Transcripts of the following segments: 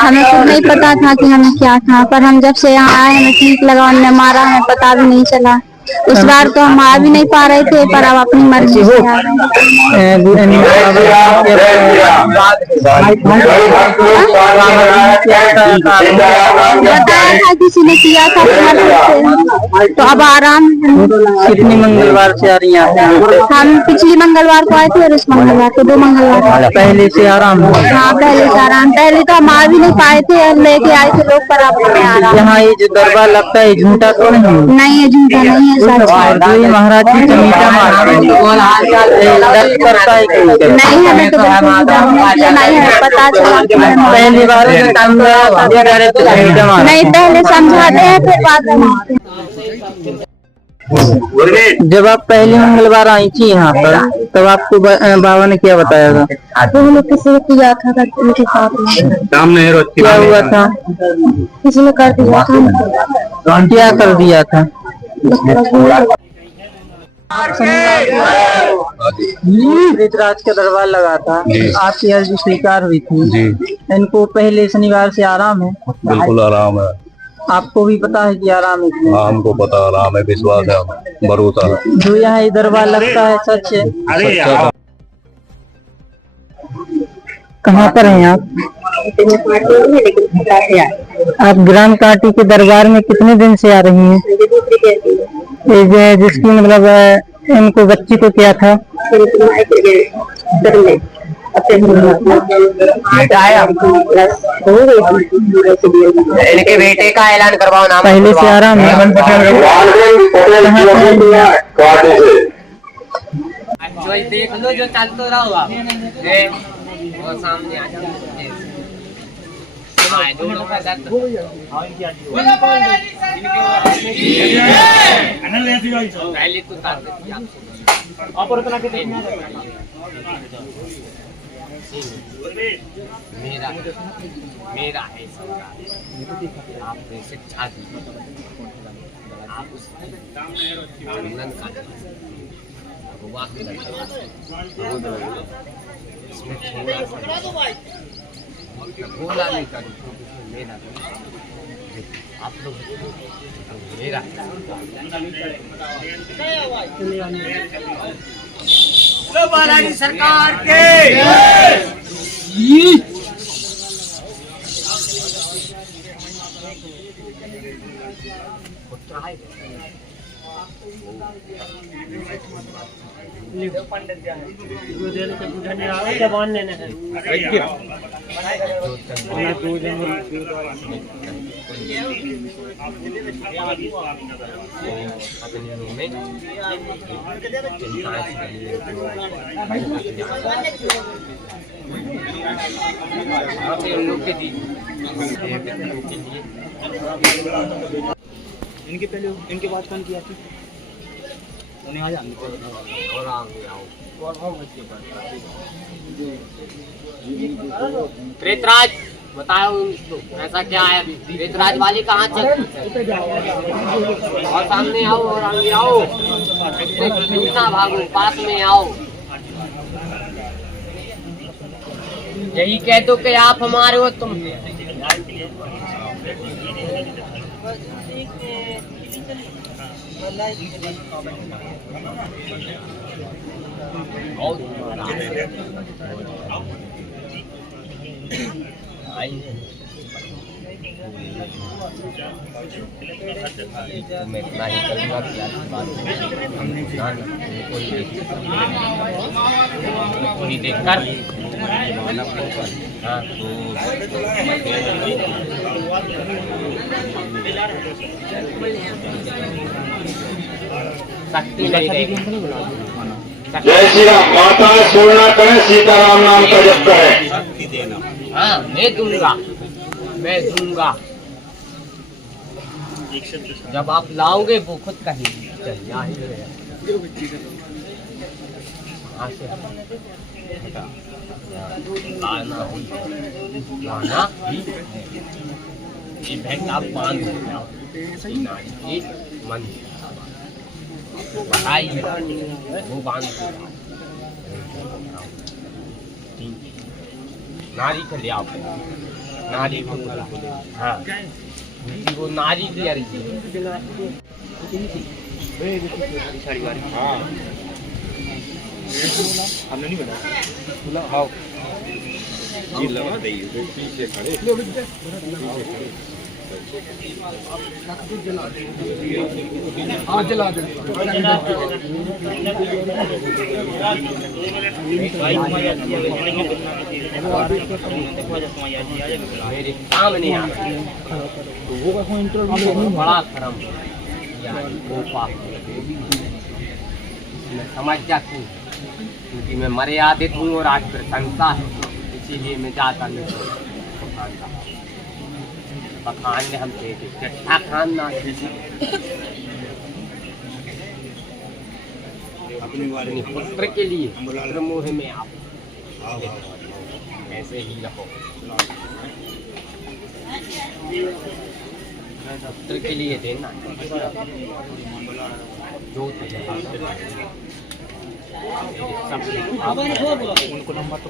हमें खुद नहीं पता था कि हमें क्या था, पर हम जब से यहाँ आए हमें ठीक लगा, उन्होंने मारा हमें पता भी नहीं चला। इस बार तो हम आ भी नहीं पा रहे थे, पर अब अपनी मर्जी से आ रहे हैं। बताया था किसी ने किया था तो अब आराम है। कितनी मंगलवार से आ रही हैं? हम पिछली मंगलवार को आए थे और इस मंगलवार को 2 मंगलवार पहले से आराम है? हाँ पहले से आराम। पहले तो हम आ भी नहीं पाए थे, लेके आए थे लोग, पर अब हमें आराम। यहाँ ये जो दरबार लगता है झूठा तो नहीं है, झूठा नहीं है, सच है। महाराज की चमीटा करता है नहीं, हमें तो नहीं हमें पता चला। पहली बार नहीं, पहले समझाते हैं फिर बाद में। जब आप पहली मंगलवार आई थी यहाँ पर, तब आपको बाबा ने क्या बताया था? तो हम लोग किसी ने किया था उनके साथ में। क्या हुआ था? किसी ने कर दिया था। क्या कर दिया था? प्रेतराज का दरबार लगा था, आपकी अर्जी स्वीकार हुई थी। इनको पहले शनिवार से आराम है? बिल्कुल आराम है। आपको भी पता है कि आराम है? हाँ, हमको पता आराम है, विश्वास है, भरोसा है। जो यहाँ ये दरबार लगता है सच है? कहाँ पर हैं आप? आप ग्राम काटी के दरबार में कितने दिन से आ रही हैं? जिसकी मतलब इनको बच्ची को क्या था? इनके बेटे का ऐलान करवाओ नाम। पहले से आराम है? देख लो जो चल तो रहा हुआ वो सामने आ जाओ। पहले तो मेरा है आपने शिक्षा दी, आप उस चंदन का इसमें बोला नहीं करूँ मेरा आप लोग मेरा बालाजी सरकार के पंडित इनके पहले इनके बाद कौन किया थी? उन्हें आ जाने प्रेतराज बताओ ऐसा क्या है? प्रेतराज वाली कहाँ चल और सामने आओ और आगे आओ, ना भागो, पास में आओ। यही कह दो कि आप हमारे हो, तुम मैं इतना ही करूँगा कि आपकी बात पूरी देखकर हाँ शक्ति नहीं रहेगी। जय श्री राम। माता छोड़ना करें, सीताराम नाम का जप करें। हाँ मैं दूंगा, मैं दूंगा। जब आप लाओगे वो खुद कहेंगे चल यहाँ ही रहे। लाना ही ये भेंट आप बांध मन बताइए वो बांध नारी को ले आओ, नारी को हाँ वो नारी की आ रही है। हाँ हमने नहीं बनाया हाँ जी लगा देंगे पीछे खड़े हाँ जला दे मेरे सामने आ बड़ा शर्म मैं समझ जाती हूँ क्योंकि मैं मर्यादित हूँ और आज प्रशंसा है, इसीलिए मैं जाता नहीं पखान ने हमसे चट्टा खान ना अपने पुत्र के लिए पुत्र मोह में आप ऐसे ही रहो। पुत्र के लिए देना जो उनको नंबर तो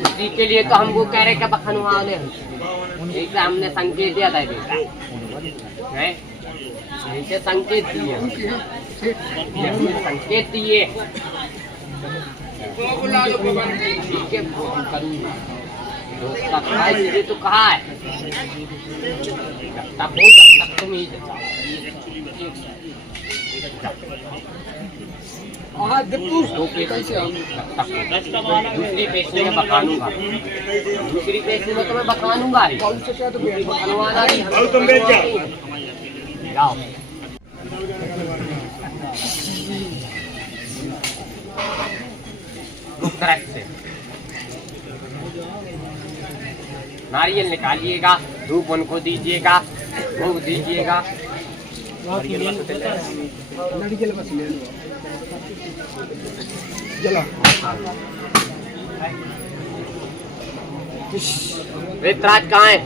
उसी के लिए तो हम वो कह रहे कि बखनुआ वाले एक हमने संकेत दिया था इनसे संकेत दिए संकेत दिए ठीक है करूँगा तो कहा है तब तुम ही दूसरी पेशी में बखानूंगा, दूसरी पेशी में तो मैं बखानूंगा ही बखनवाना ही जाओ। से नारियल निकालिएगा, धूप उनको दीजिएगा, भोग दीजिएगा। वेतराज कहाँ है?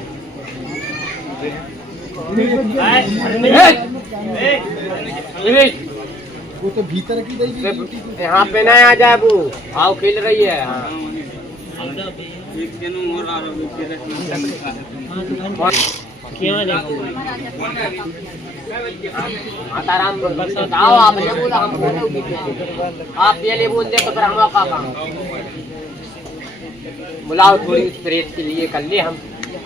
वो तो भीतर की यहाँ पे ना आ जाए, वो आओ खेल रही है। माताराम बताओ, आपने बोला हम बोले, आप पहले बोल दे तो फिर हम का काम। बुलाओ थोड़ी उस प्रेत के लिए कर ले, हम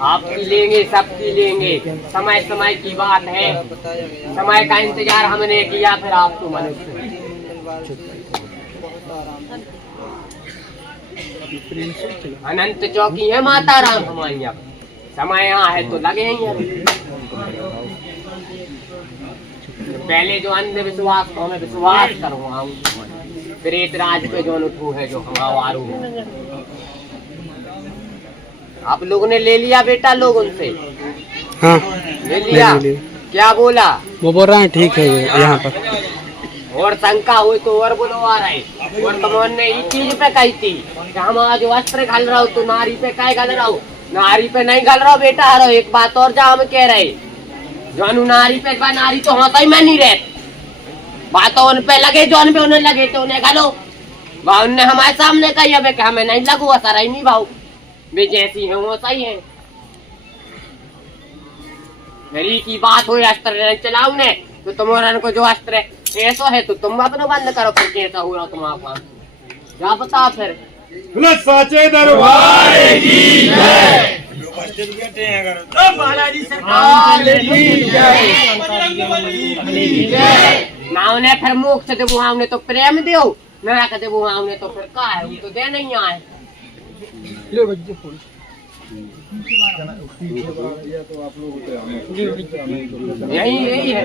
आपकी लेंगे, सबकी लेंगे। समय समय की बात है, समय का इंतजार हमने किया, फिर आप तो मनुष्य। अनंत चौकी है माताराम हमारी, अब समय यहाँ है तो लगे ही हैं। पहले जो अंधविश्वास को हमें विश्वास करवाऊं, प्रेत राज पे जो अनुभव है जो हमारा आप लोगों ने ले लिया बेटा, लोग उनसे हाँ ले लिया। क्या बोला? वो बोल रहे हैं ठीक है यहाँ पर। और शंका हुई तो और बोलो आ रहे। और तुमने इस चीज पे कही थी कि हम आज वस्त्र घल रहा हूँ तो नारी पे क्या घल रहा हूँ? नारी पे नहीं घल रहा हूँ बेटा। हरो एक बात और जा हम कह रहे, जो नारी पे नारी तो होता ही मैं नहीं रहती। बात उन पे लगे, जो पे उन्हें लगे तो उन्हें घलो। उनने हमारे सामने कही है कि हमें नहीं लगू, असर ही नहीं भाऊ, वे जैसी है वो सही है। मेरी की बात हो अस्त्र नहीं चलाऊ ने तो तुम्हारा को जो अस्त्र ऐसा है तो तुम अपना बंद करो, फिर कैसा हुआ तुम्हारा काम क्या बता। फिर साचे दरबार की ना उन्हें फिर मोक्ष देवो हमने तो प्रेम देव नरक देवो हमने तो फिर का है, वो तो दे नहीं आए। यही है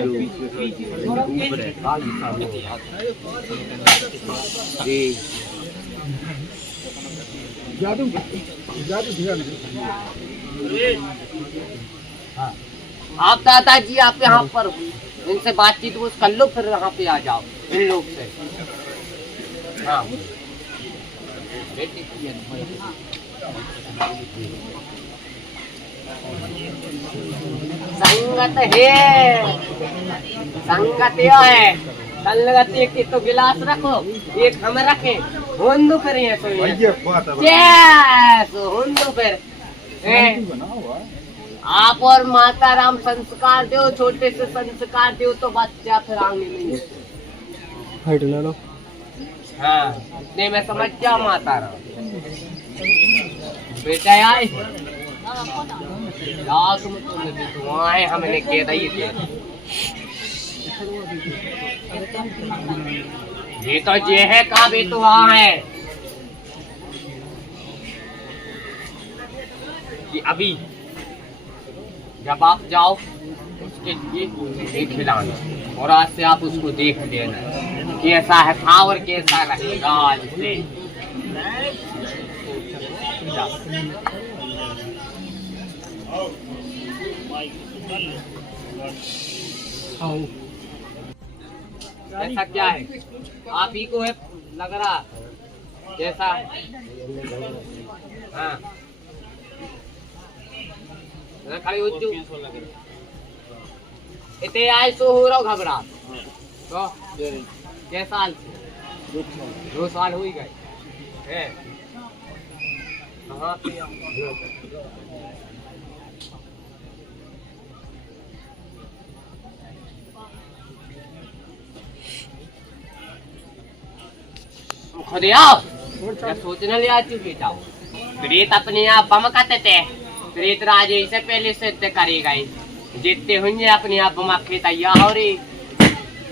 आप दादाजी आप यहाँ पर इनसे बातचीत वो कर लो, फिर यहाँ पे आ जाओ इन लोग से। हाँ संगत है, संगत यह है, संगत एक तो गिलास रखो, एक हम रखे, होंदो फिर ये तो होंदो फिर आप और माता राम संस्कार दो, छोटे से संस्कार दो तो बच्चा फिर आगे नहीं। हाइट ले लो। हाँ इतने में समझ जा माता राम बेटा आए तुम आए हमने कह दी ये तो जे है कहा भी तो वहाँ है कि अभी जब आप जाओ उसके लिए खिलाना और आज से आप उसको देख लेना कैसा है था और कैसा रहेगा आज से। ऐसा क्या है आप ही को है लग रहा जैसा। हाँ खड़ी हो इतने आए तो हो रहा घबरा तो क्या साल से 2 साल हो ही गए है। कहाँ पे खुद आओ सोचने ले आती बेटा प्रेत अपने आप बमकाते थे प्रेत राज इसे पहले सिद्ध करेगा जितने होंगे अपने आप बमाखे तैयार हो रही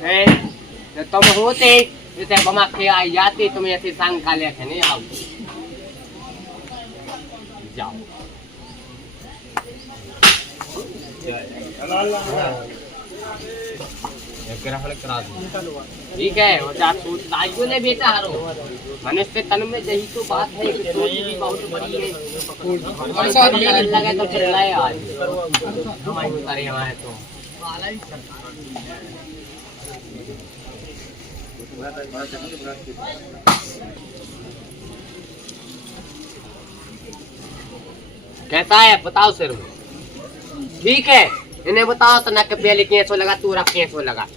है तो तुम होते जैसे बमाखे आई जाती तुम्हें ऐसे शंका लेके नहीं आओ जाओ। ठीक है और जा सोचो ले बेटा हरो मनुष्य तन में यही तो बात है कि सोच भी बहुत बड़ी है लगे तो फिर लाए आज करे हमारे तो कैसा है बताओ सिर में ठीक है इन्हें बताओ तो ना पहले कैसो लगा तू रख कैसो लगा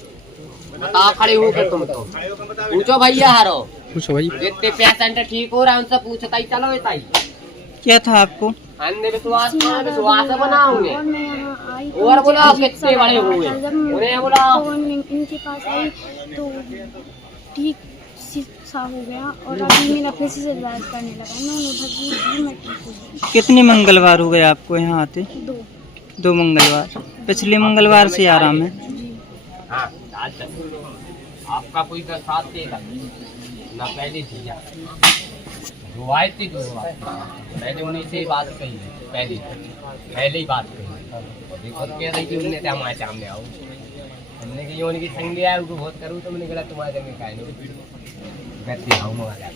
बताओ खड़े हो के तुम तो पूछो भैया हारो पूछो भाई जितने पेशेंट ठीक हो रहा है उनसे पूछता ही चलो ऐसा ही क्या था आपको? अंधविश्वास विश्वास बनाओगे और बोला कितने बड़े हुए उन्हें बोला इनके पास आई तो ठीक सा हो गया और अभी मेरा फिर से इलाज करने लगा मैं उधर मैं ठीक हो गई। कितने मंगलवार हो गए आपको यहाँ आते? 2 मंगलवार। पिछले मंगलवार से आराम है। हाँ आपका कोई का साथ देगा ना पहले दिया जो आए थे मैंने उन्हीं से बात कही पहले ही बात कही देखो कह रही थी उन्हें हमारे सामने आओ हमने कही उनकी संग आया उनको बहुत करूँ तो मैंने कहा तुम्हारे संग का वैसे आओ मजा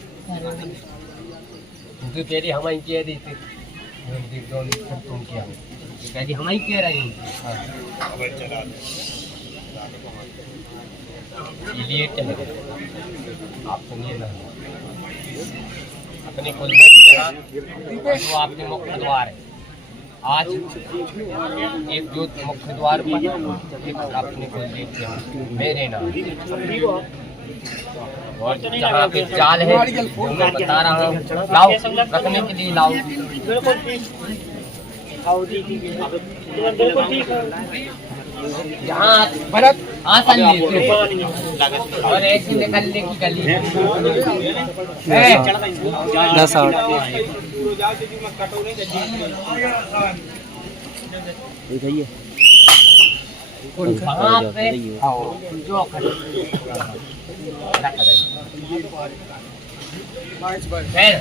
क्योंकि पहले हम ही कह रही थी तुम क्या पहले हम ही कह रही थी आप सुनिए ना अपने कुल जो आपके मुख्य द्वार है आज एक जो मुख्य द्वार पर अपने कुल देखते हैं मेरे नाम और जहाँ पे जाल है वो मैं बता रहा हूँ लाओ रखने के लिए लाओ जहाँ भरत आसन लेते और ऐसी निकलने की गली है 10 8 वहाँ पे जो फिर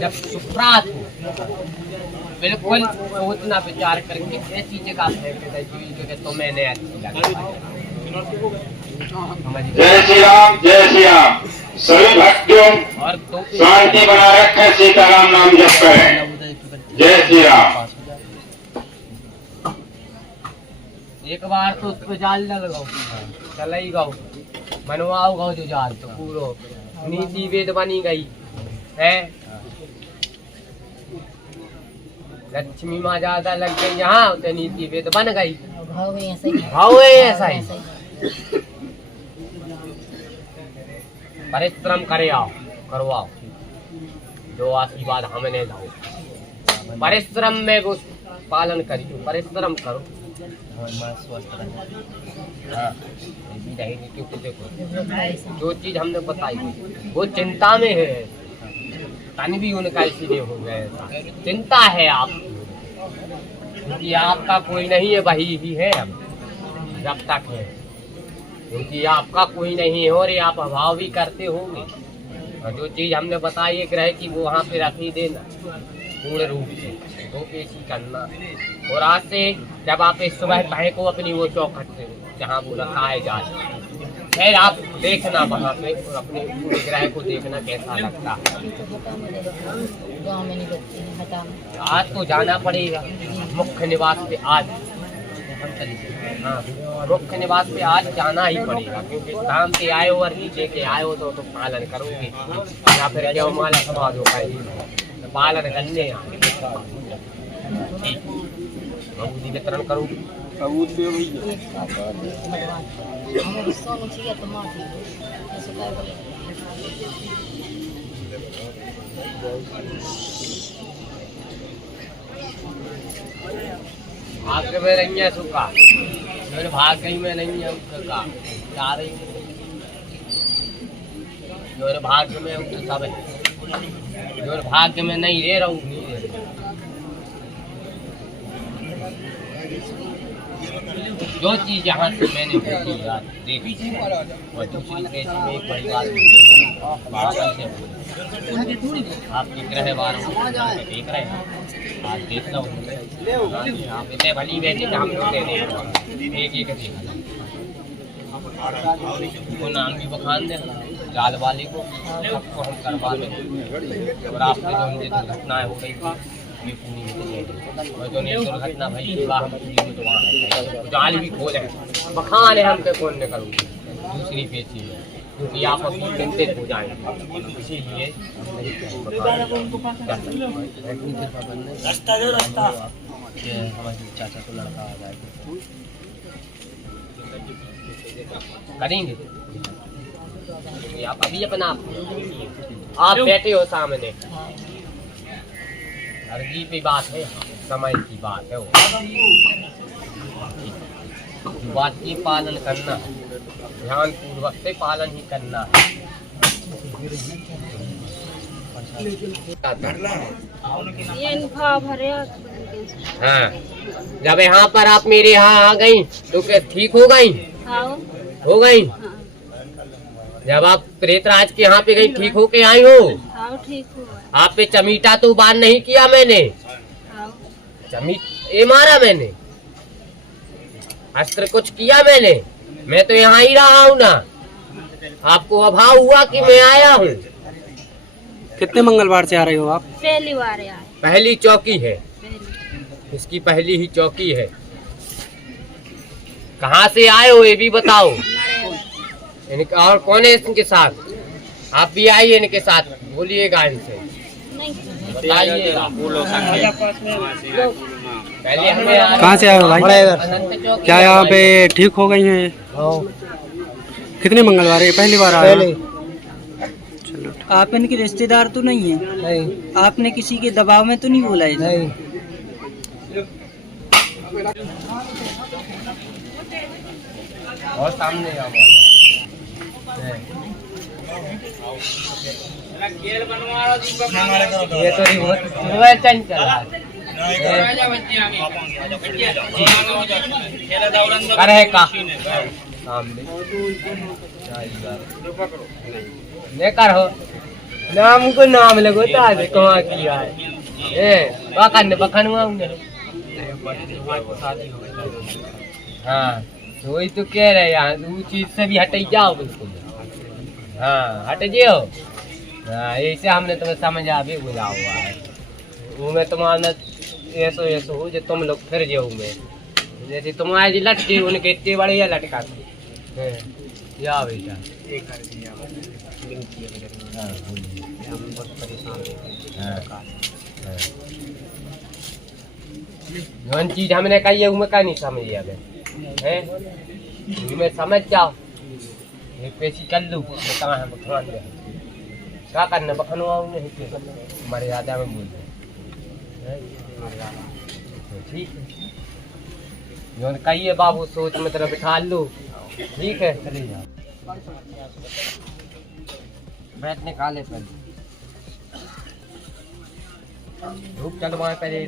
जब सुप्रात हो बिल्कुल सोचना विचार करके ऐसी जगह फेंकते थे तो मैंने अच्छी लगी। जय श्री राम सभी भक्तों और तो शांति बना रखें, सीताराम नाम जप करें। जय श्री राम। एक बार तो उस पर जाल न लगाओ, चला ही गाओ मनवाओ गाओ जो जाल तो पूरो नीति वेद बनी गई है। लक्ष्मी माँ ज्यादा लग गई यहाँ तो नीति वेद बन गई। भाव है ऐसा ही। परिश्रम करे आओ करवाओ जो आशीर्वाद हमने दो। परिश्रम में वो पालन करियो, परिश्रम करो क्योंकि देखो जो चीज हमने बताई वो चिंता में है। तन भी उनका इसीलिए हो गया, चिंता है आपकी क्योंकि आपका कोई नहीं है, वही ही है अब जब तक है, क्योंकि आपका कोई नहीं है और ये आप अभाव भी करते होंगे। और जो चीज हमने बताई एक रहे कि वो वहाँ पे रख ही देना पूर्ण रूप से, दो पेशी करना। और आज से जब आप इस सुबह भाई को अपनी वो चौखट से जहाँ वो रखा है जाए फिर आप देखना वहाँ पे और अपने ग्रह को देखना कैसा लगता है। आज तो जाना पड़ेगा मुख्य निवास पे, आज हाँ मुख्य निवास पे आज जाना ही पड़ेगा क्योंकि काम पे आए हो और नीचे के आए हो तो पालन करोगे या फिर क्या माला समाज हो पाएगी पालन करने वितरण करूँगी। भाग्य में नहीं है सुखा, मेरे भाग्य में नहीं है उसका जा रही जो भाग्य में उसके सब है, जो भाग्य में नहीं रह रहा हूँ। जो चीज यहाँ से मैंने देखी और दूसरी देश में एक बड़ी बात आपके ग्रह वालों देख रहे हैं, आज देख लो आप इतने भली बैठे हम लोग एक एक वो नाम भी बखान दे जाल वाले को सबको हम करवा दें। और आपने जो मुझे दुर्घटनाएं हो गई ये पूरी जो नहीं दुर्घटना भाई जाल भी खोले बखान है हम पे कौन करूँगी दूसरी पेशी है क्योंकि आप अपनी चिंतित हो जाएंगे, इसीलिए हमारे चाचा को लड़का आ जाए करेंगे। आप अभी अपना आप बैठे हो सामने, अर्जी की बात है, समय की बात है, वो बात की पालन करना ध्यान पूर्वक से पालन ही करना है। हाँ जब यहाँ पर आप मेरे यहाँ आ गई तो क्या ठीक हो गई? हो गई। जब आप प्रेतराज के यहाँ पे गई ठीक हो के आई हो? ठीक हो। आप पे चमीटा तो बार नहीं किया मैंने, ये मारा मैंने, अस्त्र कुछ किया मैंने, मैं तो यहाँ ही रहा हूँ ना। आपको अभाव हुआ कि मैं आया हूँ। कितने मंगलवार से आ रहे हो आप? पहली बार आए। पहली चौकी है, इसकी पहली ही चौकी है। कहाँ से आए हो ये भी बताओ। और कौन है इनके साथ? आप भी आइए इनके साथ, बोलिएगा इनसे, बताइएगा। पहले हमें कहाँ से आए हो भाई? क्या यहाँ पे ठीक हो गई हैं? कितने मंगलवार है? पहली बार आए हो? चलो। आप इनके रिश्तेदार तो नहीं है? नहीं। आपने किसी के दबाव में तो नहीं बोला है? नहीं। और सामने आओ ये तो रिमोट चंचल करे का सामने ले कर हो नाम को नाम लगो तो आज कहाँ किया है बखन बखनवाऊंगे हाँ तो वही तो कह रहे यहाँ वो चीज से भी हट जाओ बिल्कुल हाँ हट जाओ हाँ ऐसे हमने तुम्हें समझा भी बुला हुआ है वो में तुम्हारा ऐसो ऐसो हो जो तुम लोग फिर जाओ में जैसे तुम्हारे लटके उनके इतने बड़े या लटका या बेटा जौन चीज हमने कही है उसमें क्या नहीं समझ है मैं समझ जाओ एक पेशी कर लूँ कहाँ है बखवान में क्या करना बखनवाऊँ नहीं मर्यादा में बोल दे ठीक है जौन कही है बाबू सोच में तरह बिठा लो ठीक है चले जाओ बैठ निकाले पहले धूप चलवाए पहले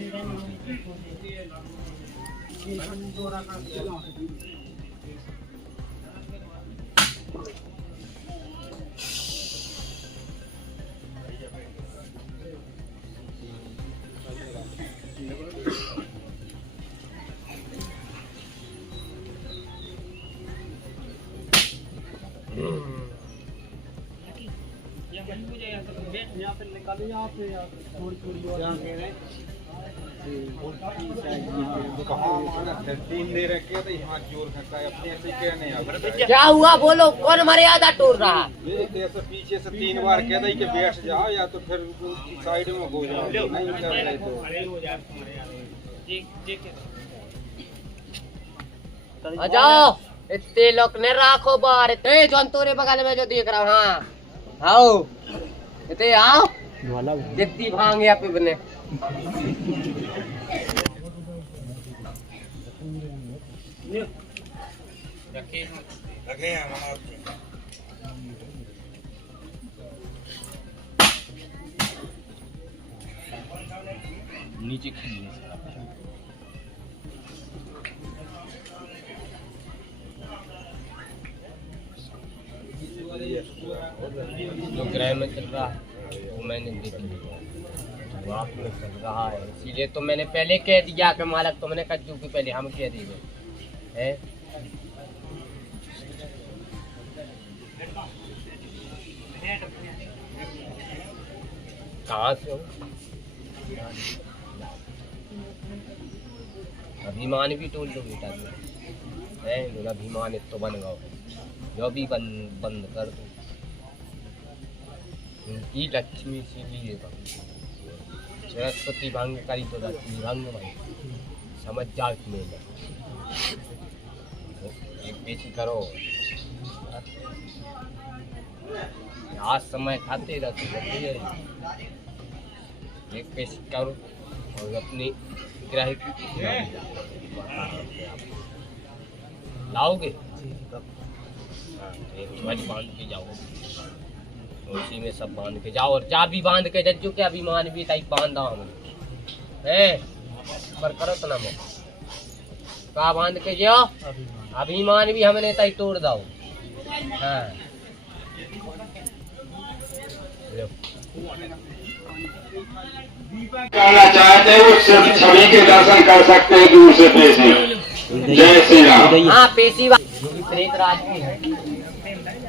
क्या हुआ बोलो कौन मर्यादा तोड़ रहा पीछे से 3 बार कह दी कि बैठ जाओ या तो फिर साइड में हो जाओ नहीं कर रहे तो आ जाओ इतने लोग ने राखो बाहर इतने जो तोरे बगल में जो देख रहा हूँ हाँ आओ इतने आओ जितनी भांग यहाँ पे बने नीचे जो ग्रह में चल रहा है वो मैंने देख लिया आप में चल रहा है इसीलिए तो मैंने पहले कह दिया कि मालक तुमने कद्दू के पहले हम कह दिए हैं कहाँ से हो अभिमान भी तोड़ लो बेटा है अभिमान तो बन गओ जो भी बंद कर दो उनकी लक्ष्मी से लिए सरस्वती भंग करी तो लक्ष्मी भंग भाई समझ जाओ तुम्हें एक पेशी करो आज समय खाते रहते एक पेशी करो और अपनी ग्राहक लाओगे एक ध्वज बांध के जाओ उसी में सब बांध के जाओ और जा भी बांध के जज्जो के अभिमान भी टाइप बांधा हम है पर करो तो ना मैं का बांध के जाओ अभिमान भी हमने तय तोड़ दाओ हाँ करना चाहते हैं वो सिर्फ छवि के दर्शन कर सकते हैं दूर से पेशी जय श्री राम हाँ पेशी प्रेत राज की है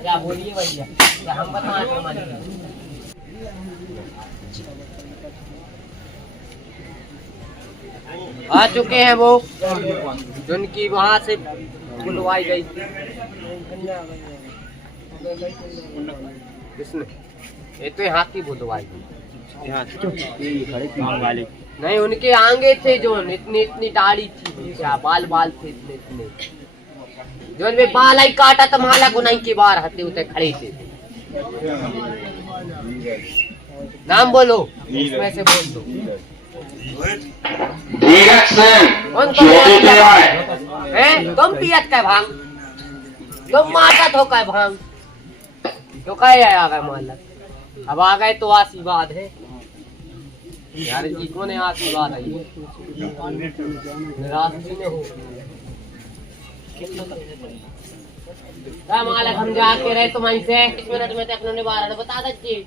क्या बोलिए भैया क्या हम बताएं हमारे आ चुके हैं वो जिनकी वहां से बुलवाई गई थी किसने ये तो यहाँ की बुलवाई गई नहीं उनके आगे थे जो इतनी दाढ़ी थी क्या बाल थे इतने जो में बाल आई काटा तो माला को नहीं के बाहर हते उते खड़े थे नाम बोलो इसमें से बोल दो धीरज सिंह तुम पियत का भांग तो माता तो काय भांग तो काय आ गए मालक अब आ गए तो आशीर्वाद है यार जी को ने आशीर्वाद है निराश भी न हो मालक हम जाके रहे तुम से 1 मिनट में अपने निवारण बता दीजिए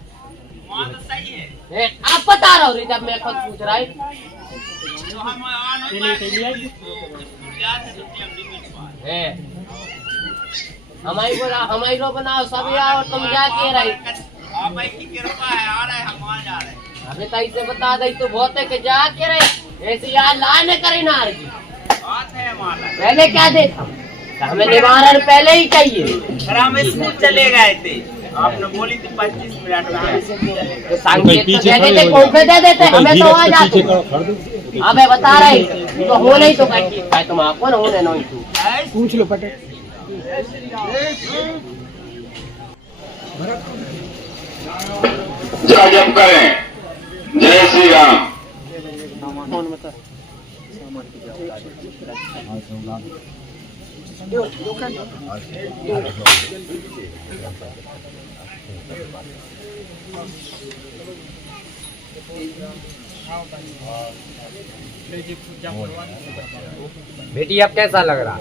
सही है आप बता रहा हो जब मैं खुद पूछ रहा है हमारी रो बनाओ सब आओ तुम जाके रही की कृपा है आ रहे हम आ जा रहे अबे तई से बता दई तो बहुत है कि जाके रहे ऐसे यार लाने करे नार की बात है माला पहले क्या देखा हमें निवारण पहले ही चाहिए हम स्कूल चले गए थे आपने बोली थी 25 मिनट में तो संकेत तो दे देते कौन दे देते हमें तो आ जाते अबे बता रहे तो हो नहीं तो क्या तुम आपको ना होने नहीं तू पूछ लो पटे जप करें जय श्री राम। बेटी अब कैसा लग रहा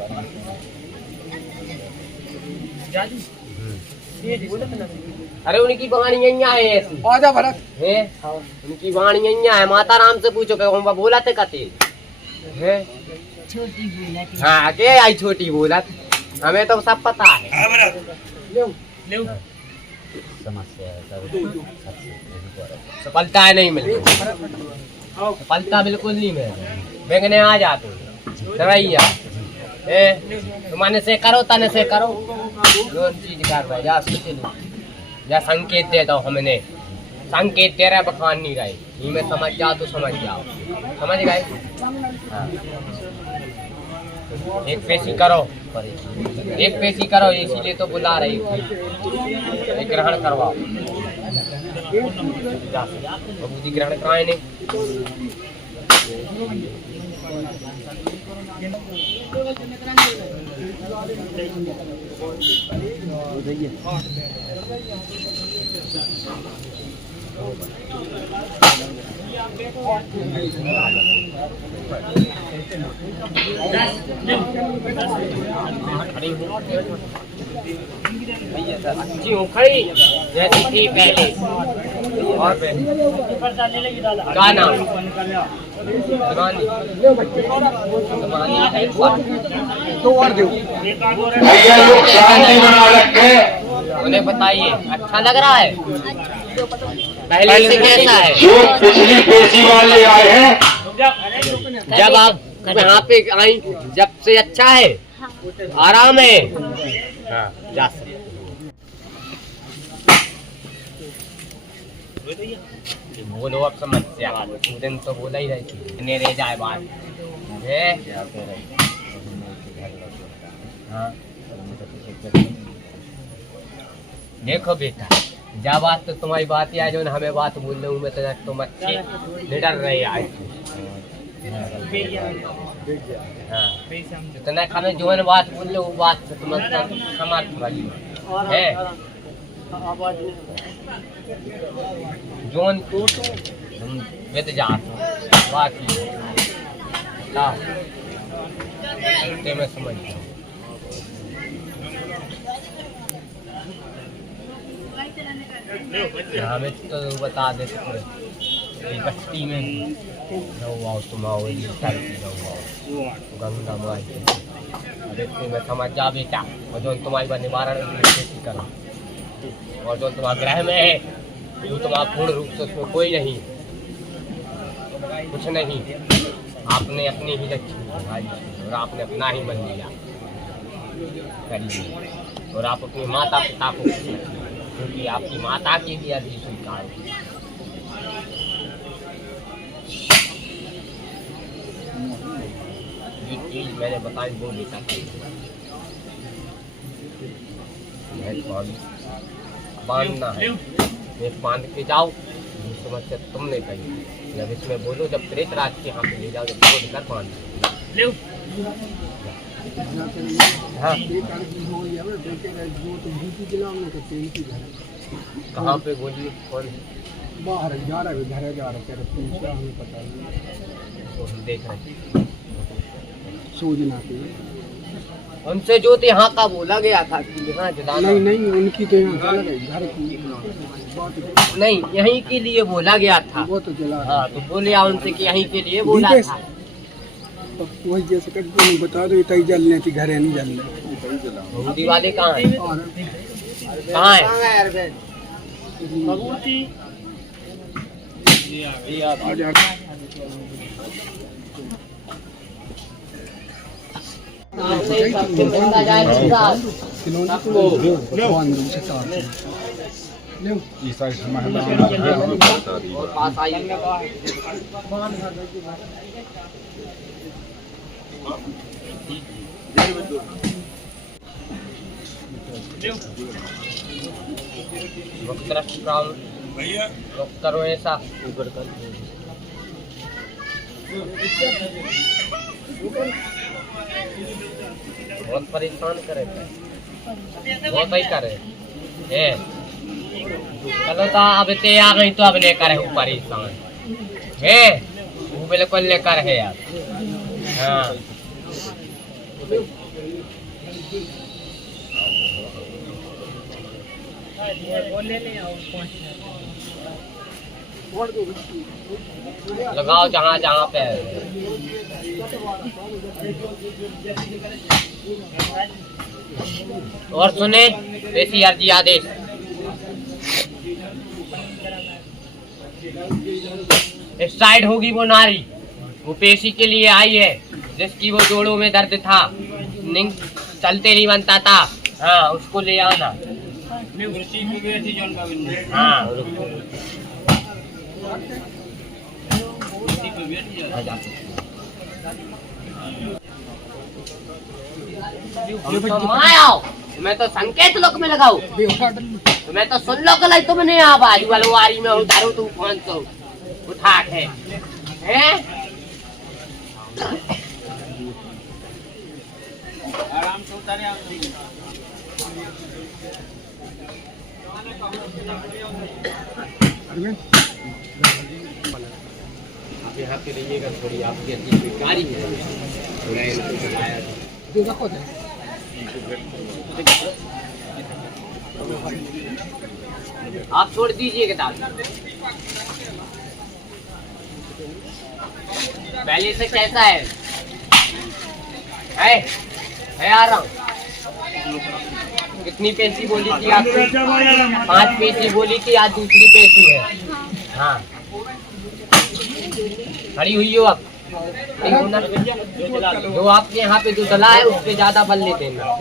अरे उनकी वाणी यहाँ है ऐसी आजा भरत है उनकी वाणी यहाँ है माता राम से पूछो क्या हम बोला थे कते है हाँ के आई छोटी बोला हमें तो सब पता है सफलता है नहीं मिलती सफलता बिल्कुल नहीं मिलती बेगने आ जाते दवाइया तुमने से करो तने से करो दोनों चीज कर भाई जा सोच लो या संकेत दे दो हमने संकेत दे रहा बखान नहीं रहे ये में समझ जाओ तो समझ जाओ समझ गए हाँ। एक पेशी करो इसीलिए तो बुला रही थी ग्रहण करवाओ बबूजी ग्रहण कराए नहीं अच्छी हूँ खड़ी जैसी थी पहले और क्या नाम भैया लोग शांति बना रखे उन्हें बताइए अच्छा लग रहा है पहले से कैसा है जो पिछली पेशी वाले आए हैं जब आप यहाँ पे आई जब से अच्छा है आराम है हाँ, जा सकते बोलो अब समस्या दिन तो बोला ही रही रह जाए बात है हाँ। देखो बेटा जब बात तो तुम्हारी बात ही आए जो हमें बात बोल रहे हूँ मैं तो तुम अच्छे निडर रहे आए हाँ इतना हमें जो बात बोल रहे वो बात से तुम समर्थ वाली है जोन को तुम वेद जात बाकी ते मैं समझ हमें तो बता दे बस्ती में जाओ तुम आओ गंगा माई देखते मैं समझ जा बेटा और जो तुम्हारी बार निवारण करो और जो तुम्हारा ग्रह में है जो तुम्हारा पूर्ण रूप से उसमें कोई नहीं कुछ नहीं आपने अपनी ही लक्ष्मी भाई और आपने अपना ही मन लिया करिए और आप अपनी माता पिता को क्योंकि आपकी माता की भी अधिक स्वीकार जो चीज मैंने बताई वो बेटा बांधना है एक बांध के जाओ समस्या तुमने कही जब इसमें बोलो जब प्रेत राज के यहाँ पे ले जाओ जब बोल कर बांध हाँ कहाँ पे बोलिए कौन है? बाहर जा रहा है, घर जा रहा है, पूछा हमें पता नहीं, तो हम देख रहे हैं सूचना पे। उनसे जो थे यहाँ का बोला गया था कि यहाँ जलाना नहीं नहीं, उनकी तो यहाँ जला गई, घर की बात नहीं, यहीं के लिए बोला गया था। वो तो जला है। हाँ तो बोले उनसे कि यहीं के लिए बोला था। तो वही जैसे कर नहीं बता दो, ये तई जलने थी, घरे नहीं जलने। मोदी वाले कहाँ है? और कहाँ है? आ जा खिलौना को भगवान से तार ले पास आइए। करो ऐसा बहुत परेशान करे, बहुत ही करे है। चलो तो अब ते आ गई तो अब नहीं करे परेशान है, वो बिल्कुल लेकर है यार। हाँ लगाओ जहाँ जहाँ पे है। और सुने पेशी अर्जी आदेश, इस साइड होगी वो नारी, वो पेशी के लिए आई है, जिसकी वो जोड़ों में दर्द था, चलते नहीं बनता था। हाँ उसको ले आना। हाँ आओ, मैं तो संकेत लोक में लगाऊ, मैं तो सुन लो कल तुम नहीं आ बाजू वालों वारी में उतारो तू 500 उठा है आराम से उतारे आप। आप यहाँ पे रहिएगा थोड़ी, आपकी अच्छी बेकारी है। आप छोड़ दीजिए किताब, पहले से कैसा है आ रहा हूँ। कितनी पैसी बोली थी आपने? 5 पैसी बोली थी, आज दूसरी पैसी है। हाँ खड़ी हुई हो आप, जो आपके यहाँ पे जो डला है उस पे ज्यादा बल नहीं देना,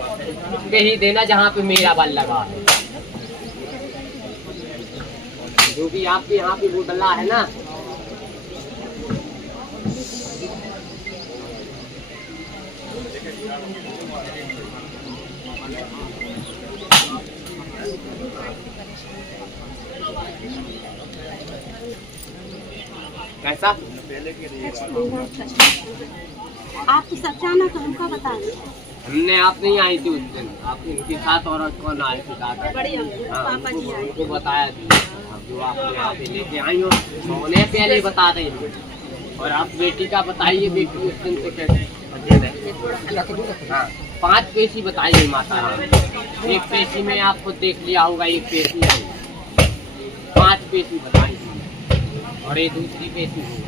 उस पे ही देना जहाँ पे मेरा बल लगा है। जो भी आपके यहाँ पे वो डला है ना, कैसा आपको समझाना तो हमको बता दो। हमने आप नहीं आई थी उस दिन, आप इनके साथ और कौन आए थे साथ? हाँ, उनको बताया थी। जो आप यहाँ पे लेके आई हो उन्हें पहले बता दें, और आप बेटी का बताइए, बेटी उस दिन से कैसे? हाँ 5 पैसी बताइए माता राम। एक पैसी में आपको देख लिया होगा, एक पैसी है, 5 पैसी बताइए, और ये दूसरी पैसी होगी।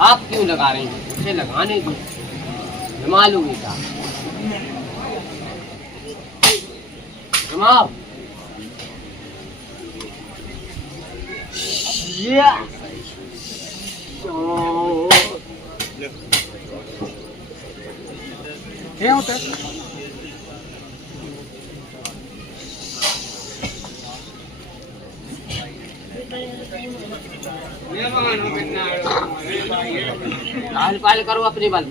आप क्यों लगा रही हैं? उसे लगाने दो, जमा लोगे क्या? जमाओ। क्या होता है? हाल पाल करो अपने बल।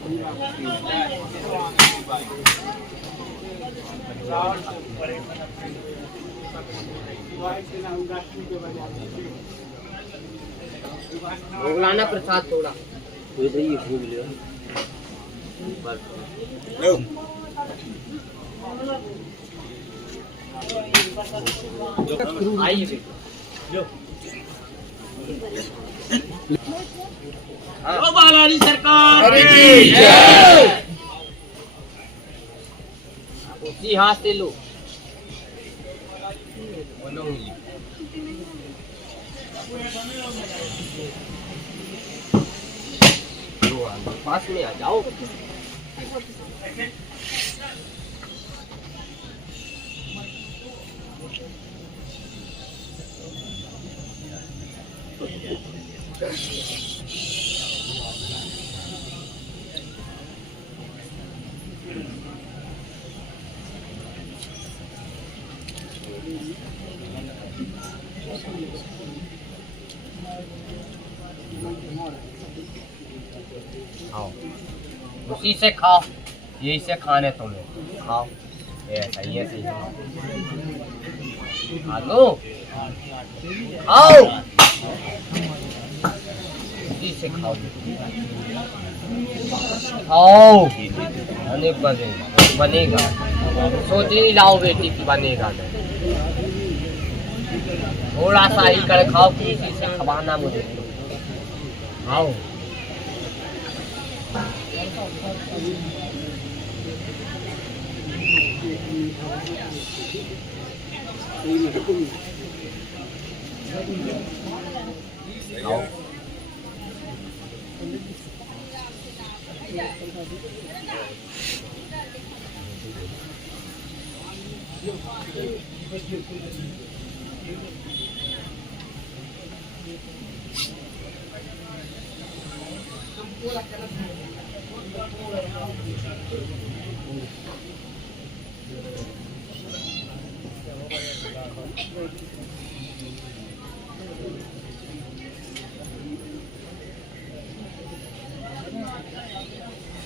भोग लाना प्रसाद थोड़ा। आइए बालाजी सरकार की जय। उसी हाथ से लो। पास में आ जाओ। खाओ, उसी से खाओ, यही से खाने तुम्हें खाओ। ऐसा ही है, खा लो, खाओ, उसी से खाओ, खाओ, बनेगा। सोच नहीं लाओ बेटी की बनेगा नहीं, थोड़ा सा ही कर खाओ कि इसी से खवाना मुझे। खाओ। खाओ।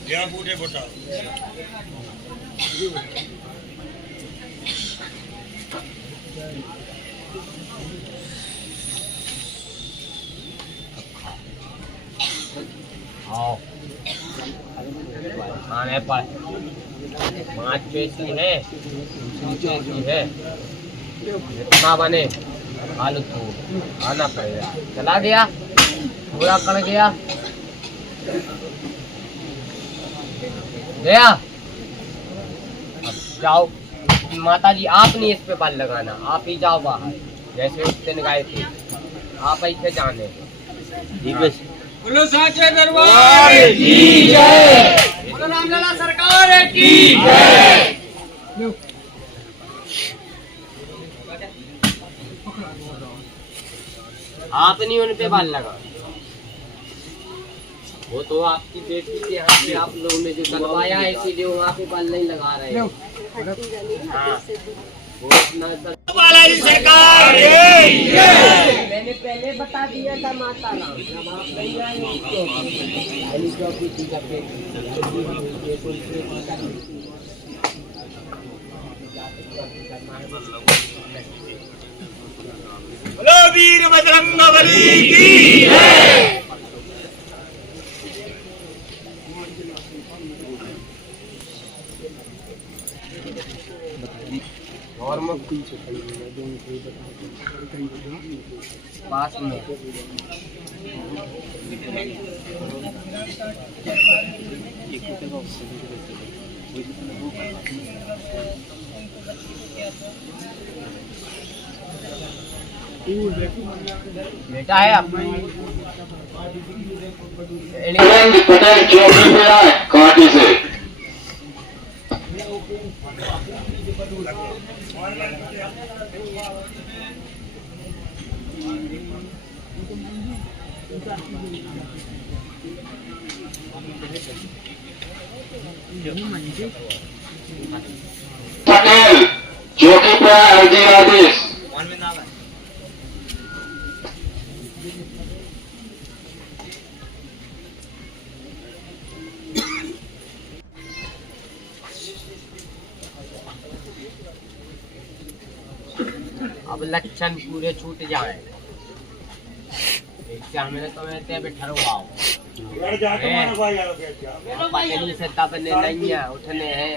क्या बूढ़े बोटा आओ खाने पर 5 पैसी है, 2 पैसी है, जितना बने आलू तो आना पड़ेगा। चला गया, पूरा कर गया, गया। अब जाओ माता जी, आप नहीं इस पे बल लगाना, आप ही जाओ बाहर, जैसे उस दिन गए थे आप ऐसे जाने। ठीक है, बोलो साचे दरबार की जय, बोलो रामलला सरकार की जय। आप नहीं उन पे बल लगा, वो तो आपकी बेटी के हाथ से आप लोगों ने जो डलवाया है, इसीलिए वहाँ पे बल नहीं लगा रहे। हाँ, बालाजी सरकार की जय। मैंने पहले बता दिया था माता राम, जब आप नहीं आए बोलो वीर बजरंगबली की जय। और पास में बेटा है आप पटेल चौकी पे आए कांटी से। पटेल चौकी पे अर्जी आदेश। अब लक्षण पूरे छूट जाए, इससे हमने तो मैं बैठा रहा हूँ पता नहीं सकता बनने नहीं है उठने हैं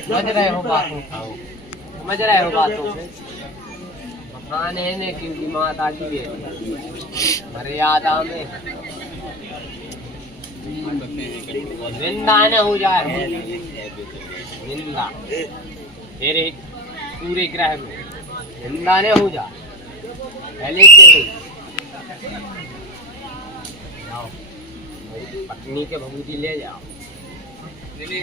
समझ रहे हो बातों समझ रहे हो बातों से मकान है ने क्योंकि माता की है मर्यादा में निंदा न हो जाए निंदा तेरे पूरे ग्रह में निंदा न हो जाए पहले से जाओ पत्नी के भभूति ले जाओ ये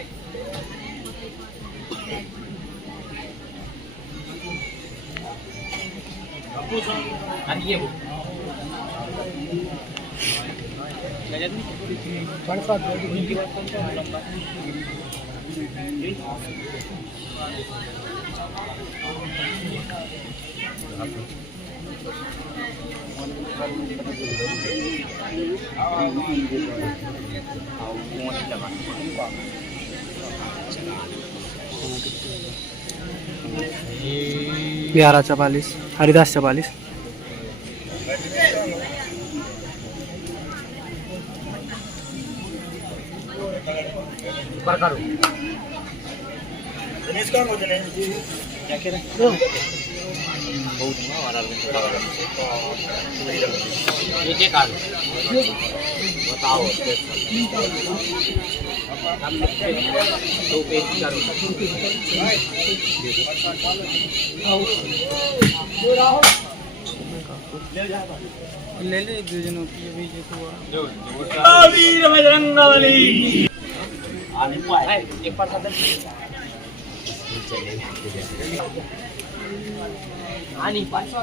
बिहारा 44 हरिदास 44 पर करो नीचे काट बताओ दो पेज करो ले ले दो जनों की अभी जो वीर बजरंगबली आने को है एक पर सदन आनी पांचवा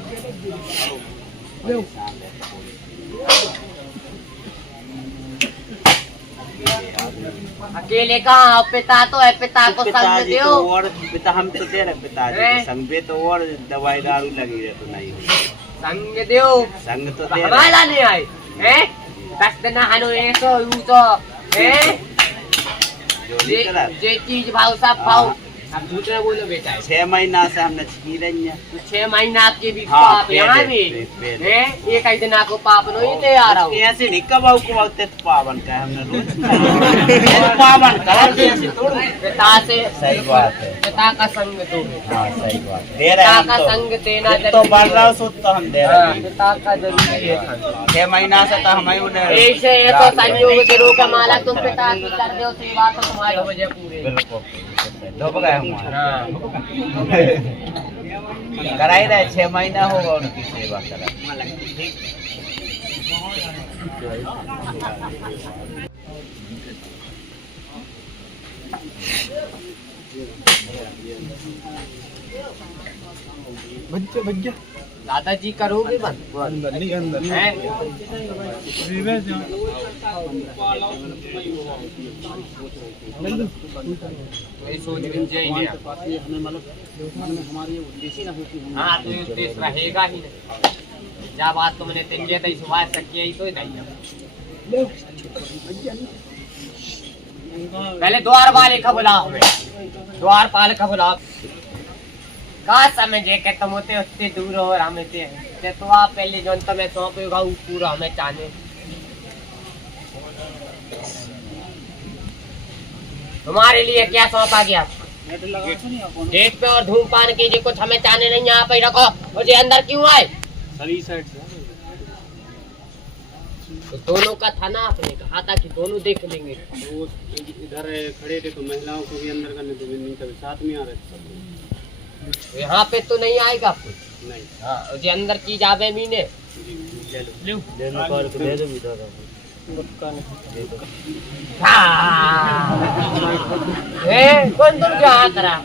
अकेले कहाँ पिता तो है पिता को संग दो और पिता हम तो दे रहे पिताजी संग पे तो और दवाई दारू लगी रहे तो नहीं संग दो संग तो दे हमारा नहीं आए हैं दस दिन हनो ऐसो यू तो हैं जे चीज भाव सब भाव अब दूसरे बोलो बेटा 6 महीना से हमने छकी रही है 6 महीना के भी पाप यहाँ भी है एक ही दिन आपको पाप नहीं ले आ रहा हूँ ऐसे नहीं कब को वक्त पावन का हमने रोज पावन कर ऐसे थोड़ा पिता से सही बात है पिता का संग दो हाँ सही बात दे रहे पिता का संग देना तो बढ़ रहा हो तो हम दे रहे हैं पिता का जरूरी है 6 महीना से तो हमें उन्हें ऐसे तो संयोग के रोका माला तुम पिता की कर दो सेवा तो तुम्हारी हो जाए पूरे बिल्कुल डूब गए हम कराई रहे 6 महीना होगा उनकी सेवा करा दादाजी करोगे बंद हैं वही सोच रही हाँ तो उद्देश्य रहेगा ही नहीं जब बात तो मैंने तेल लिया था इस बात तक किया ही तो नहीं पहले द्वारपाल का बुलाओ हमें द्वारपाल का बुलाओ का समझे के तुम होते उतने दूर हो हमें थे तो आप पहले जो तुम्हें सौंपेगा पूरा हमें चाहने तुम्हारे लिए क्या सौंपा गया गेट पे और धूमपान कीजिए कुछ हमें चाहने नहीं यहाँ पे रखो और ये अंदर क्यों आए तो दोनों का था ना आपने कहा था कि दोनों देख लेंगे इधर खड़े थे तो महिलाओं को भी अंदर करने तो नहीं कभी साथ में आ रहे थे यहाँ पे तो नहीं आएगा कुछ नहीं हाँ ये अंदर चीज आवे मीने कौन तुम क्या करा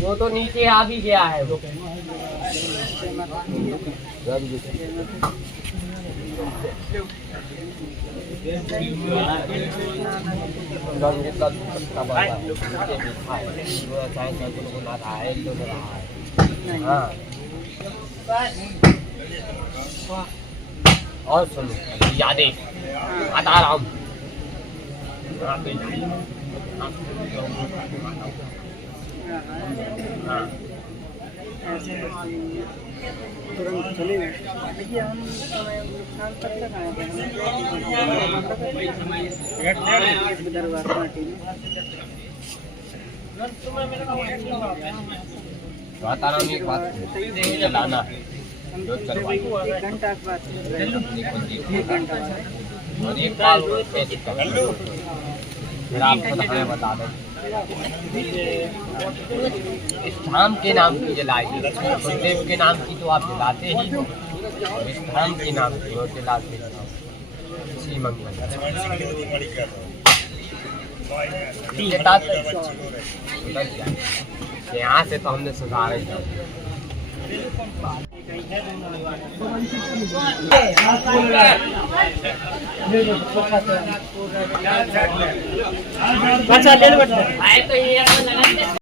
वो तो नीचे आ भी गया है और सुनो यादें बता रहा हूँ। बता रहा हूँ एक बात, चलाना है जो चलवाई और एक बार फिर आपको नहाया बता दें। इस धाम के नाम की जलाई, गुरुदेव के नाम की तो आप जलाते ही हो, और इस धाम के नाम की और जलाते ही हो। श्री मंगल यहाँ से तो हमने सुधार ही अच्छा ले लो।